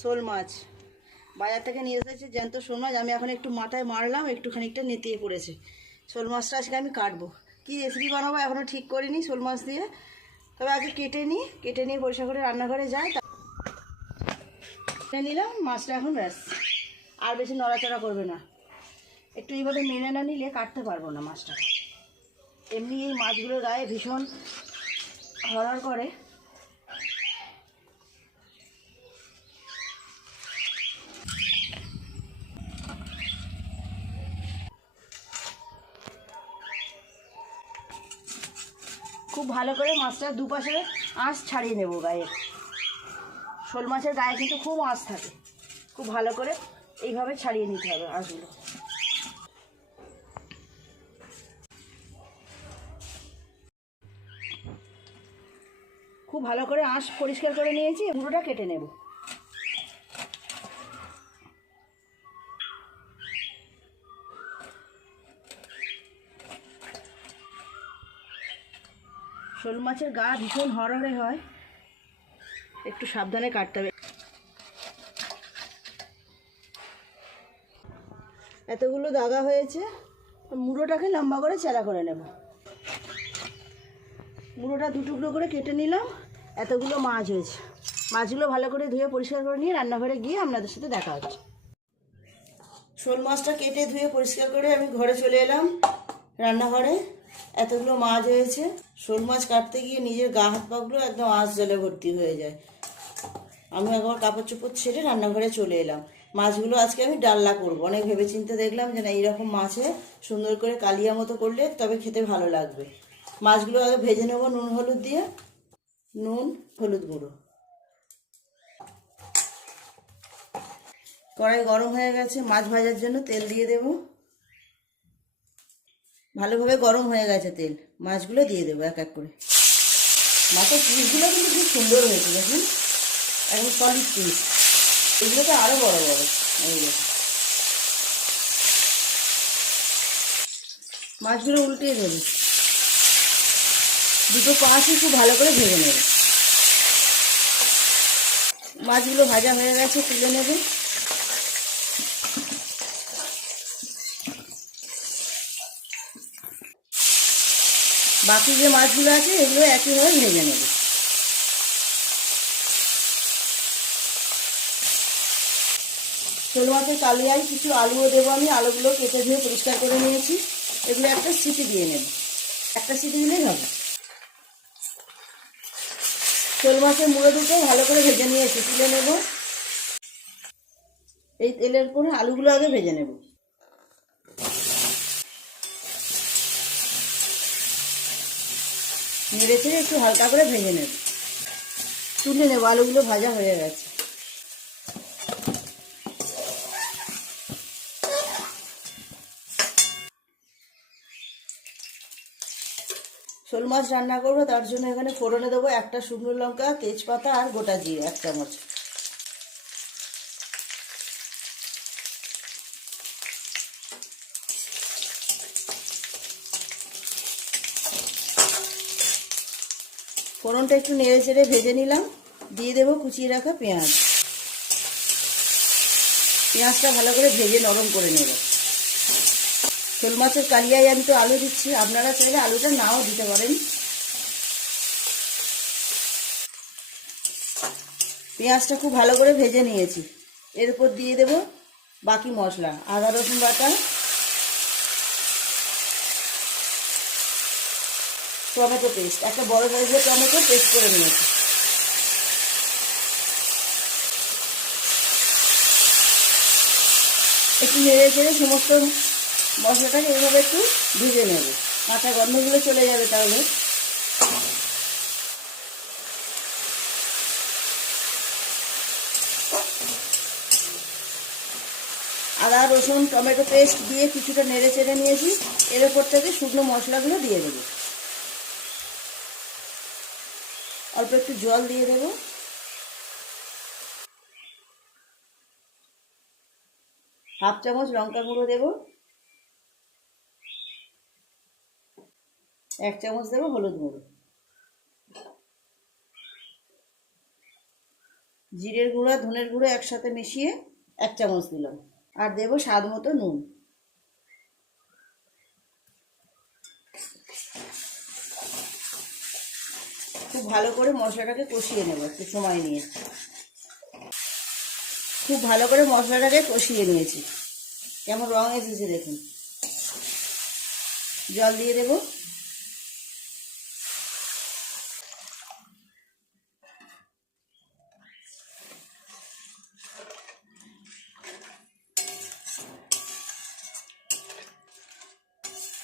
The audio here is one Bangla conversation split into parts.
শোল মাছ বাজার থেকে নিয়ে এসেছে জ্যান্ত শোল মাছ। আমি এখন একটু মাথায় মারলাম, একটু খানিকটা নেতিয়ে পড়েছে। শোল মাছটা আজকে আমি কাটবো, কি রেসিপি বানাবো এখনও ঠিক করিনি শোল মাছ দিয়ে। তবে আগে কেটে নিয়ে পরিষ্কার করে রান্নাঘরে যাই, কেটে নিলাম মাছটা। এখন ব্যাস, আর বেশি নড়াচড়া করবে না। একটু এইভাবে মেনে না নিলে কাটতে পারবো না মাছটা। এমনি এই মাছগুলোর গায়ে ভীষণ হরহর করে। খুব ভালো করে মাছটা দুপাশে আঁশ ছাড়িয়ে নেব গায়ে। শোল মাছের গায়ে কিন্তু খুব আঁশ থাকে, খুব ভালো করে এইভাবে ছাড়িয়ে নিতে হবে আঁশগুলো। খুব ভালো করে আঁশ পরিষ্কার করে নিয়েছি, মুড়োটা কেটে নেব। শোল মাছের গা ভীষণ হরহরে হয়, একটু সাবধানে কাটতে হবে। এতগুলো দাগা হয়েছে, মুড়োটাকে লম্বা করে চেরা করে নেব। মুড়োটা দু টুকরো করে কেটে নিলাম। এতগুলো মাছ হয়েছে, মাছগুলো ভালো করে ধুয়ে পরিষ্কার করে নিয়ে রান্নাঘরে গিয়ে আপনাদের সাথে দেখা হচ্ছে। শোল মাছটা কেটে ধুয়ে পরিষ্কার করে আমি ঘরে চলে এলাম, রান্নাঘরে। এতগুলো মাছ হয়েছে, শোল মাছ কাটতে গিয়ে নিজের গা হাত পাগুলো একদম আঁশ জলে ভর্তি হয়ে যায়। আমি একবার কাপড় চোপড় ছেড়ে রান্নাঘরে চলে এলাম। মাছগুলো আজকে আমি ডালনা করবো। অনেক ভেবেচিন্তে দেখলাম যে না, এইরকম মাছে সুন্দর করে কালিয়া মতো করলে তবে খেতে ভালো লাগবে। মাছগুলো আগে ভেজে নেব নুন হলুদ দিয়ে, নুন হলুদ গুঁড়ো। কড়াই গরম হয়ে গেছে, মাছ ভাজার জন্য তেল দিয়ে দেব। ভালোভাবে গরম হয়ে গেছে তেল, মাছগুলো দিয়ে দেবো এক এক করে। মাছের পিসগুলো কিন্তু খুব সুন্দর হয়েছে, দেখুন একদম সলিড পিস। এগুলো তো আরও বড় বড়। এই দেখুন মাছগুলো উল্টিয়ে দেবে, দুটো পাশই খুব ভালো করে ভেজে নেবে। মাছগুলো ভাজা হয়ে গেছে, তুলে নেবে। বাকি যে মাছগুলো আছে এগুলো একইভাবে ভেজে নেবে। শোল মাছের কালিয়ায় কিছু আলুও দেবো আমি। আলুগুলো কেটে ধুয়ে পরিষ্কার করে নিয়েছি। এগুলো একটা সিটি দিয়ে নেব, একটা সিটি দিলেই হবে। শোল মাছের মুড়ো দুটো ভালো করে ভেজে নিয়েছি, তুলে নেব। এই তেলের পরে আলুগুলো আগে ভেজে নেব। নেড়ে চেড়ে একটু হালকা করে ভেজে নেব, তুলে নেব। আলুগুলো ভাজা হয়ে গেছে। শোল মাছ রান্না করবো, তার জন্য এখানে ফোড়নে দেবো একটা শুকনো লঙ্কা, তেজপাতা আর গোটা জিরে 1 চামচ। ফোড়নটা একটু নেড়ে চেড়ে ভেজে নিলাম। দিয়ে দেবো কুচিয়ে রাখা পেঁয়াজ। পেঁয়াজটা ভালো করে ভেজে নরম করে নেব। শোল মাছের কালিয়ায় আমি তো আলু দিচ্ছি, আপনারা চাইলে আলুটা নাও দিতে পারেন। পেঁয়াজটা খুব ভালো করে ভেজে নিয়েছি। এর উপর দিয়ে দেব বাকি মশলা, আদা রসুন বাটা, টমেটো পেস্ট, একটা বড় সাইজের টমেটো পেস্ট করে নিয়েছি। একটু নেড়ে চেড়ে সমস্ত মশলাটাকে এইভাবে একটু ভেজে নেব, কাঁচা গন্ধগুলো চলে যাবে। তাহলে আদা রসুন টমেটো পেস্ট দিয়ে কিছুটা নেড়ে চেড়ে নিয়েছি। এর ওপর থেকে শুকনো মশলাগুলো দিয়ে দেবো। অল্প একটু জল দিয়ে দেবো। হাফ চামচ লঙ্কা গুঁড়ো দেবো, 1 চামচ দেবো হলুদ গুঁড়ো, জিরের গুঁড়া ধনের গুঁড়ো একসাথে মিশিয়ে 1 চামচ দিলাম, আর দেব স্বাদ মতো নুন। খুব ভালো করে মশলাটাকে কষিয়ে নেব একটু সময় নিয়ে। খুব ভালো করে মশলাটাকে কষিয়ে নিয়েছি, কেমন রং এসেছে দেখুন। জল দিয়ে দেব।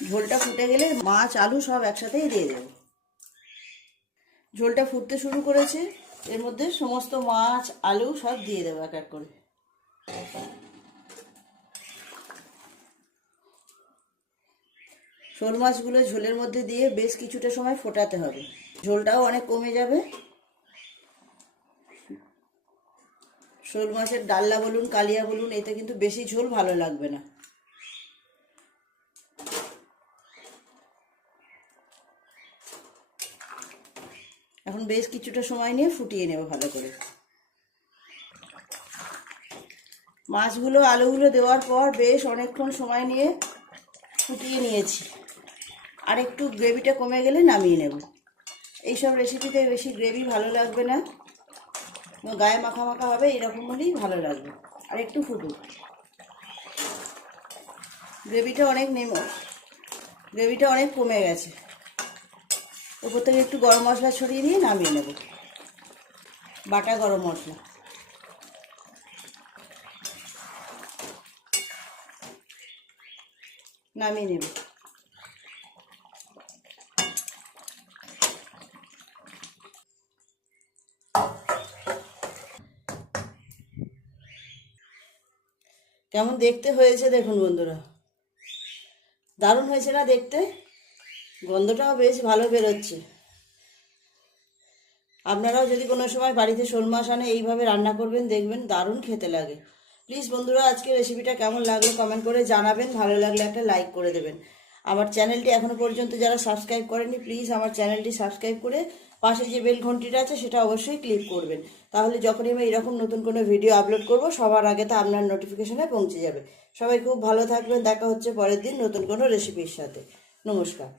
ঝোলটা ফুটে গেলে মাছ আলু সব একসাথেই দিয়ে দেব। ঝোলটা ফুটতে শুরু করেছে, এর মধ্যে সমস্ত মাছ আলু সব দিয়ে দেবো এক এক করে। শোল মাছগুলো ঝোলের মধ্যে দিয়ে বেশ কিছুটা সময় ফোটাতে হবে, ঝোলটাও অনেক কমে যাবে। শোল মাছের ডাল্লা বলুন কালিয়া বলুন, এতে কিন্তু বেশি ঝোল ভালো লাগবে না। এখন বেশ কিছুটা সময় নিয়ে ফুটিয়ে নেব ভালো করে। মাছগুলো আলুগুলো দেওয়ার পর বেশ অনেকক্ষণ সময় নিয়ে ফুটিয়ে নিয়েছি, আর একটু গ্রেভিটা কমে গেলে নামিয়ে নেব। এইসব রেসিপিতে বেশি গ্রেভি ভালো লাগবে না, গায়ে মাখা মাখা হবে, এরকম হলেই ভালো লাগবে। আর একটু ফুটুক, গ্রেভিটা অনেক কমে গেছে। ওপর থেকে একটু গরম মশলা ছড়িয়ে দিয়ে নামিয়ে নেব, বাটা গরম মশলা। নামিয়ে নেব। কেমন দেখতে হয়েছে দেখুন বন্ধুরা, দারুণ হয়েছে না দেখতে? গন্ধটাও বেশ ভালো বেরোচ্ছে। আপনারাও যদি কোনো সময় বাড়িতে শোল মাছ আনে এইভাবে রান্না করবেন, দেখবেন দারুণ খেতে লাগে। প্লিজ বন্ধুরা, আজকে রেসিপিটা কেমন লাগলো কমেন্ট করে জানাবেন, ভালো লাগলে একটা লাইক করে দেবেন। আমার চ্যানেলটি এখনও পর্যন্ত যারা সাবস্ক্রাইব করেনি, প্লিজ আমার চ্যানেলটি সাবস্ক্রাইব করে পাশে যে বেল ঘন্টিটা আছে সেটা অবশ্যই ক্লিক করবেন, তাহলে যখনই আমি এরকম নতুন কোনো ভিডিও আপলোড করব সবার আগে তা আপনার নোটিফিকেশনে পৌঁছে যাবে। সবাই খুব ভালো থাকবেন, দেখা হচ্ছে পরের দিন নতুন কোনো রেসিপির সাথে। নমস্কার।